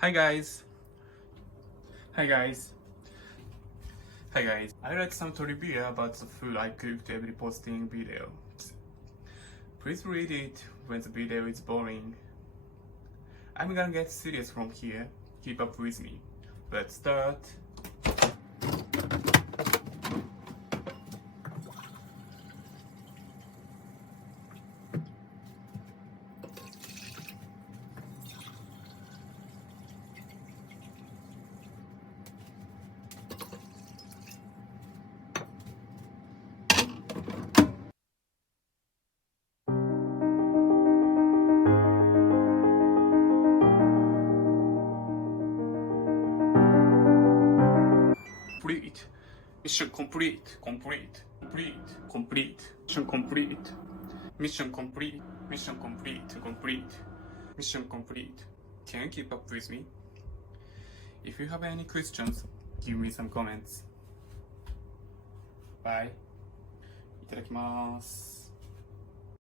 Hi guys. Hi guys. Hi guys. I write some trivia about the food I cooked every posting video. Please read it when the video is boring. I'm gonna get serious from here. Keep up with me. Let's start. Complete. Mission complete. Complete. Complete. Complete. Mission complete. Mission complete. Mission complete. Complete. Mission complete. Can you keep up with me? If you have any questions, give me some comments. Bye. いただきます。